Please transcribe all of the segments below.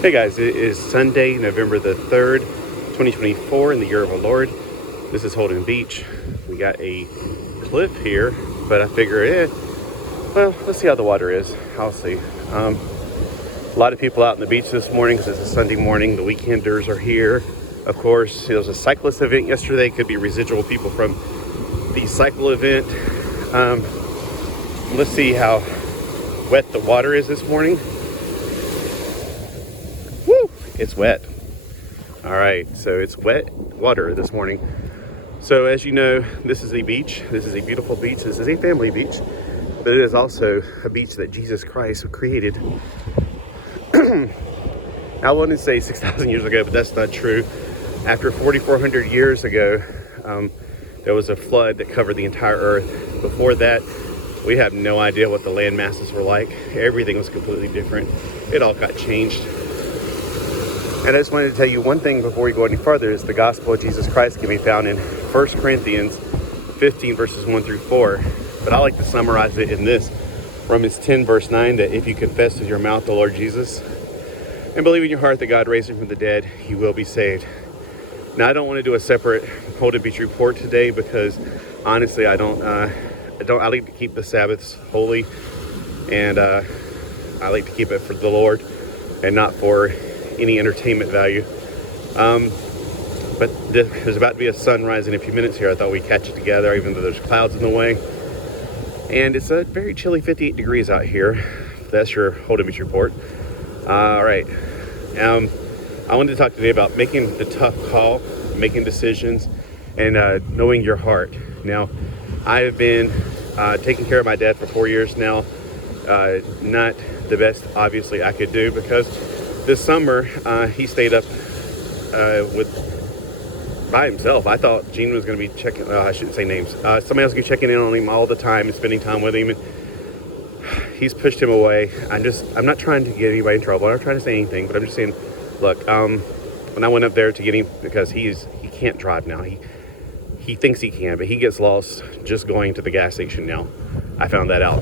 Hey guys, it is Sunday, November the 3rd, 2024 in the year of our Lord. This is Holden Beach. We got a cliff here, but I figure, well, let's see how the water is. I'll see. A lot of people out on the beach this morning because it's a Sunday morning. The weekenders are here. Of course, there was a cyclist event yesterday. Could be residual people from the cycle event. Let's see how wet the water is this morning. Woo! It's wet. All right, so it's wet water this morning. So as you know, this is a beach. This is a beautiful beach. This is a family beach, but it is also a beach that Jesus Christ created. I wanted to say 6,000 years ago, but that's not true. After 4,400 years ago, there was a flood that covered the entire earth. Before that, we have no idea what the land masses were like. Everything was completely different. It all got changed. And I just wanted to tell you one thing before we go any further is the gospel of Jesus Christ can be found in 1 Corinthians 15 verses 1 through 4. But I like to summarize it in this. Romans 10 verse 9, that if you confess with your mouth the Lord Jesus and believe in your heart that God raised him from the dead, you will be saved. Now I don't want to do a separate Holden Beach report today because honestly I like to keep the Sabbaths holy, and I like to keep it for the Lord and not for any entertainment value. But there's about to be a sunrise in a few minutes here. I thought we'd catch it together even though there's clouds in the way. And it's a very chilly 58 degrees out here. That's your Holden Beach report. All right. I wanted to talk today about making the tough call, making decisions, and knowing your heart. Now, I have been taking care of my dad for 4 years now. Not the best, obviously, I could do because this summer he stayed up by himself. I thought Gene was going to be checking. I shouldn't say names. Somebody else was checking in on him all the time and spending time with him. And he's pushed him away. I'm not trying to get anybody in trouble. I'm not trying to say anything, but I'm just saying, look. When I went up there to get him, because he can't drive now. He thinks he can, but he gets lost just going to the gas station now. I found that out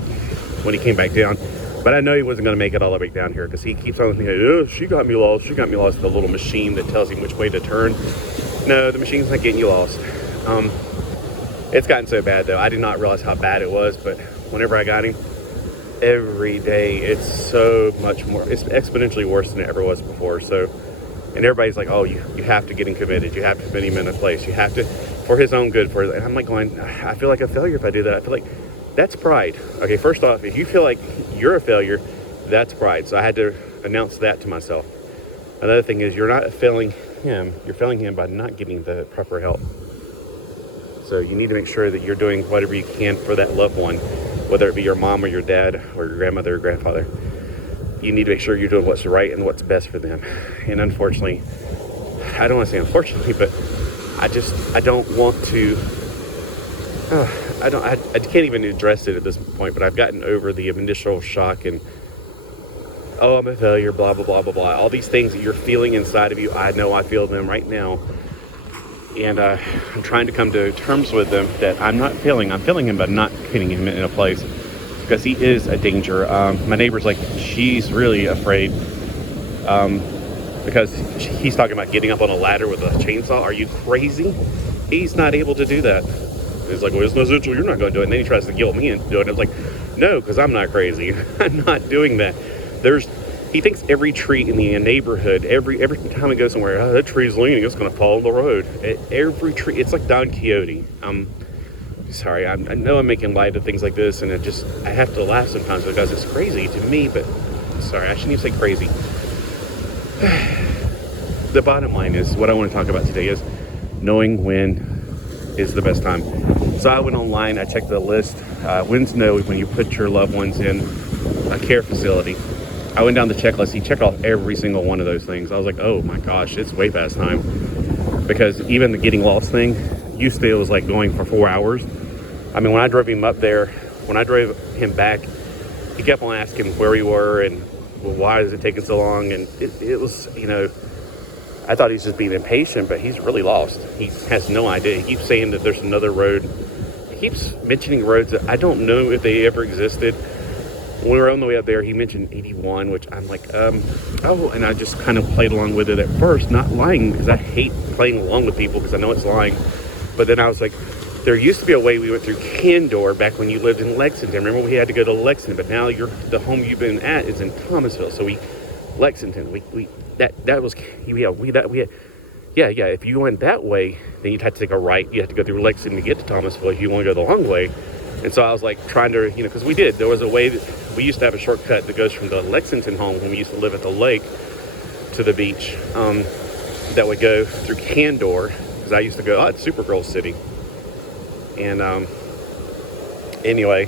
when he came back down. But I know he wasn't going to make it all the way down here because he keeps on thinking, oh, she got me lost. She got me lost. The little machine that tells him which way to turn. No, the machine's not getting you lost. It's gotten so bad, though. I did not realize how bad it was, but whenever I got him, every day it's so much more. It's exponentially worse than it ever was before. So, and everybody's like, oh, you have to get him committed. You have to put him in a place. You have to, for his own good. And I'm like going, I feel like a failure if I do that. I feel like that's pride. Okay, first off, if you feel like you're a failure, that's pride. So I had to announce that to myself. Another thing is you're not failing him. You're failing him by not getting the proper help. So you need to make sure that you're doing whatever you can for that loved one, whether it be your mom or your dad or your grandmother or grandfather. You need to make sure you're doing what's right and what's best for them. And unfortunately, I don't want to say unfortunately, but I don't want to, I can't even address it at this point, but I've gotten over the initial shock and, oh, I'm a failure, blah, blah, blah, blah, blah. All these things that you're feeling inside of you, I know I feel them right now. And I'm trying to come to terms with them that I'm not failing. I'm failing him, but not putting him in a place because he is a danger. My neighbor's like, she's really afraid because he's talking about getting up on a ladder with a chainsaw. Are you crazy? He's not able to do that. He's like, well, it's no essential. You're not going to do it. And then he tries to guilt me into doing it. I was like, no, because I'm not crazy. I'm not doing that. He thinks every tree in the neighborhood, every time he goes somewhere, oh, that tree's leaning, it's going to fall on the road. Every tree, it's like Don Quixote. Sorry, I know I'm making light of things like this, and I have to laugh sometimes because it's crazy to me, but sorry, I shouldn't even say crazy. The bottom line is, what I want to talk about today is knowing when is the best time. So I went online, I checked the list. When's when you put your loved ones in a care facility. I went down the checklist. He checked off every single one of those things. I was like, oh my gosh, it's way past time. Because even the getting lost thing used to, it was like going for 4 hours. I mean, when I drove him up there, when I drove him back, he kept on asking where we were and well, why is it taking so long? And it was, I thought he's just being impatient, but he's really lost. He has no idea. He keeps saying that there's another road. He keeps mentioning roads that I don't know if they ever existed. when we were on the way up there, he mentioned 81, which I'm like, oh, and I just kind of played along with it at first, not lying, because I hate playing along with people because I know it's lying. But then I was like, there used to be a way we went through Candor back when you lived in Lexington. Remember, we had to go to Lexington, but now the home you've been at is in Thomasville. So Lexington, if you went that way, then you'd have to take a right. You have to go through Lexington to get to Thomasville if you want to go the long way. And so I was like trying to, because there was a way that we used to have a shortcut that goes from the Lexington home when we used to live at the lake to the beach, that would go through Candor, because I used to go, it's Supergirl City. And anyway,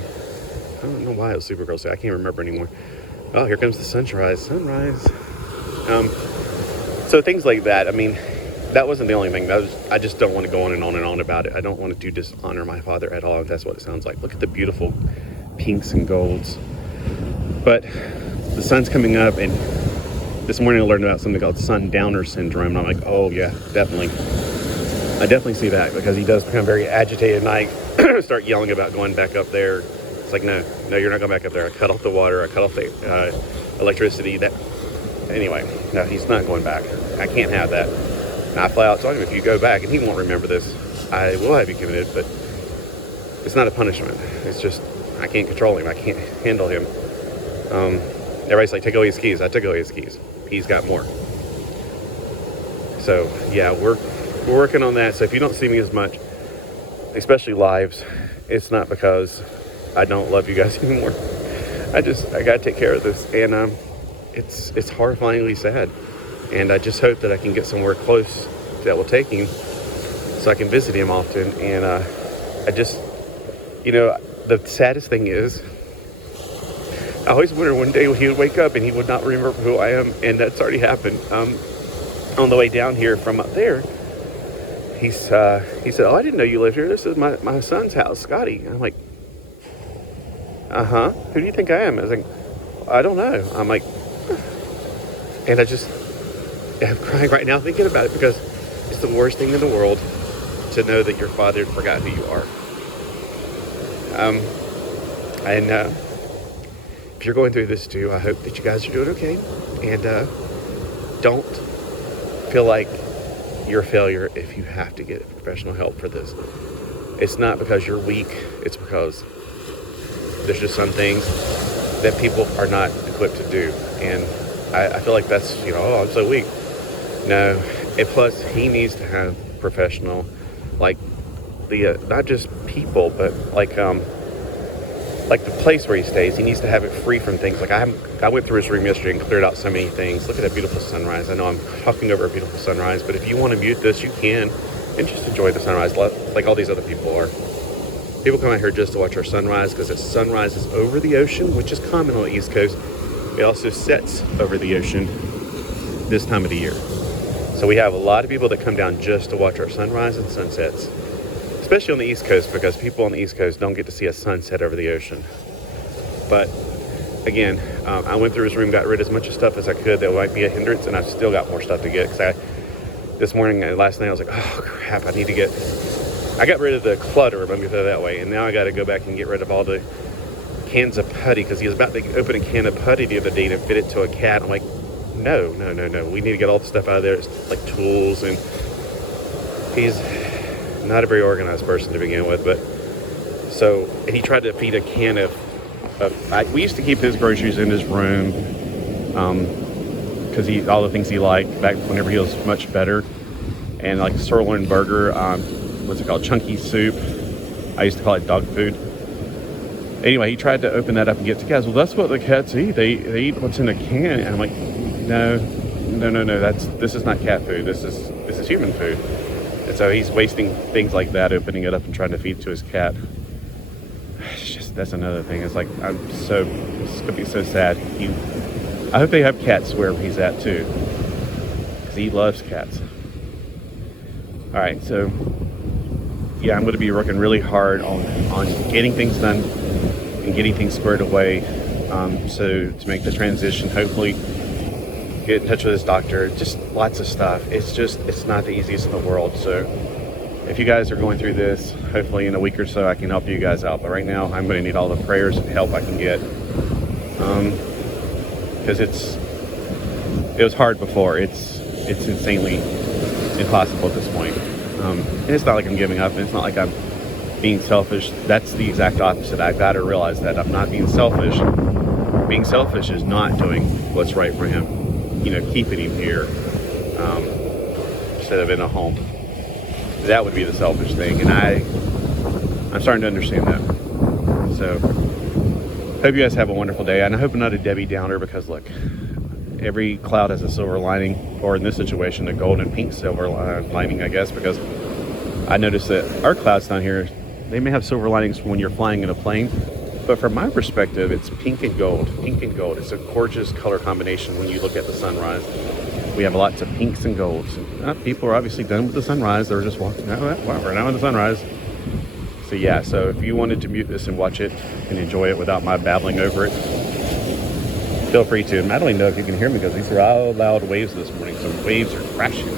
I don't know why it was Supergirl City. I can't remember anymore. Oh, here comes the sunrise. So things like that. I mean, that wasn't the only thing. I just don't want to go on and on about it. I don't want to dishonor my father at all. That's what it sounds like. Look at the beautiful pinks and golds. But the sun's coming up, and this morning I learned about something called sundowner syndrome. And I'm like, oh yeah, definitely. I definitely see that, because he does become very agitated, and I start yelling about going back up there. It's like, no, you're not going back up there. I cut off the water. I cut off the electricity. Anyway, no, he's not going back. I can't have that. And I flat out told him, if you go back, and he won't remember this, I will have you committed, but it's not a punishment. It's just, I can't control him. I can't handle him. Everybody's like, take away his keys. I took away his keys. He's got more. So, yeah, we're working on that. So if you don't see me as much, especially lives, it's not because I don't love you guys anymore. I got to take care of this. And it's horrifyingly sad. And I just hope that I can get somewhere close that will take him so I can visit him often. And I just, the saddest thing is, I always wonder one day he would wake up and he would not remember who I am. And that's already happened. On the way down here from up there, he said, oh, I didn't know you lived here. This is my son's house, Scotty. And I'm like, who do you think I am? I was like, I don't know. I'm like, and I'm crying right now thinking about it, because it's the worst thing in the world to know that your father forgot who you are. And if you're going through this too, I hope that you guys are doing okay. And don't feel like you're a failure if you have to get professional help for this. It's not because you're weak. It's because there's just some things that people are not equipped to do. And I feel like that's, oh, I'm so weak. No, and plus he needs to have professional, like the not just people, but like the place where he stays. He needs to have it free from things. Like I went through his room yesterday and cleared out so many things. Look at that beautiful sunrise. I know I'm talking over a beautiful sunrise, but if you want to mute this, you can, and just enjoy the sunrise like all these other people are. People come out here just to watch our sunrise, because the sunrise is over the ocean, which is common on the East Coast. It also sets over the ocean this time of the year. So we have a lot of people that come down just to watch our sunrise and sunsets, especially on the East Coast, because people on the East Coast don't get to see a sunset over the ocean. But again, I went through his room, got rid of as much stuff as I could that might be a hindrance, and I've still got more stuff to get, because this morning and last night I was like, oh crap, I got rid of the clutter, let me put it that way, and now I got to go back and get rid of all the cans of putty, because he was about to open a can of putty the other day and fit it to a cat. I'm like, no, we need to get all the stuff out of there. It's like tools, and he's not a very organized person to begin with. But so, and he tried to feed a can of we used to keep his groceries in his room, because all the things he liked back whenever he was much better, and like sirloin burger, what's it called, chunky soup. I used to call it dog food. Anyway, he tried to open that up and get to cats. Well, that's what the cats eat. They eat what's in a can. And I'm like, no. This is not cat food. This is human food. And so he's wasting things like that, opening it up and trying to feed to his cat. That's another thing. It's like, it's gonna be so sad. I hope they have cats wherever he's at too, because he loves cats. All right, so yeah, I'm going to be working really hard on getting things done and getting things squared away, so to make the transition, hopefully get in touch with his doctor, just lots of stuff. It's not the easiest in the world. So if you guys are going through this, hopefully in a week or so I can help you guys out, but right now I'm going to need all the prayers and help I can get. because it was hard before. It's insanely impossible at this point. And it's not like I'm giving up. And it's not like I'm being selfish. That's the exact opposite. I've got to realize that I'm not being selfish. Being selfish is not doing what's right for him. Keeping him here instead of in a home. That would be the selfish thing. And I'm starting to understand that. So, hope you guys have a wonderful day. And I hope I'm not a Debbie Downer, because look, every cloud has a silver lining, or in this situation, a gold and pink silver lining, I guess, because I noticed that our clouds down here, they may have silver linings when you're flying in a plane, but from my perspective, it's pink and gold. Pink and gold. It's a gorgeous color combination when you look at the sunrise. We have lots of pinks and golds. People are obviously done with the sunrise. They're just walking out. Wow, we're now in the sunrise. So yeah, so if you wanted to mute this and watch it and enjoy it without my babbling over it, feel free to. And I don't even know if you can hear me, because these are all loud waves this morning. So waves are crashing.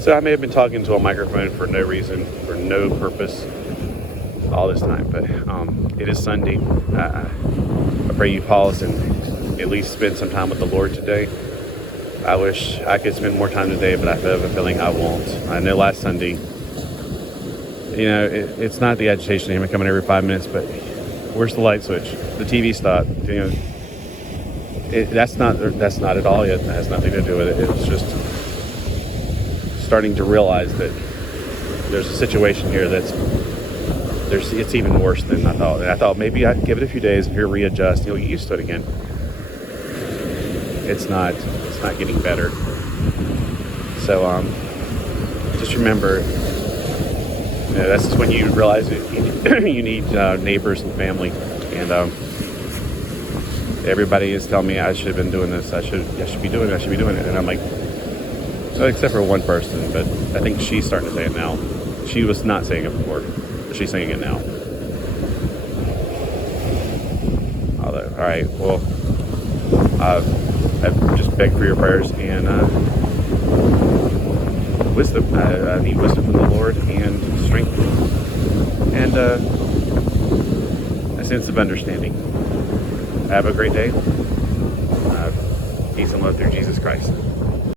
So I may have been talking to a microphone for no reason, for no purpose, all this time. But it is Sunday. I pray you pause and at least spend some time with the Lord today. I wish I could spend more time today, but I have a feeling I won't. I know last Sunday, it's not the agitation of him coming every 5 minutes, but where's the light switch? The TV stopped. That's not at all yet. That has nothing to do with it. It's just starting to realize that there's a situation here it's even worse than I thought. And I thought maybe I'd give it a few days and readjust. You'll get used to it again. It's not getting better. So just remember, that's when you realize that you need neighbors and family. And everybody is telling me I should have been doing this. I should be doing it. And I'm like, well, except for one person, but I think she's starting to say it now. She was not saying it before, but she's saying it now. All right, well, I just beg for your prayers and wisdom. I need wisdom from the Lord and strength and a sense of understanding. Have a great day. Peace and love through Jesus Christ.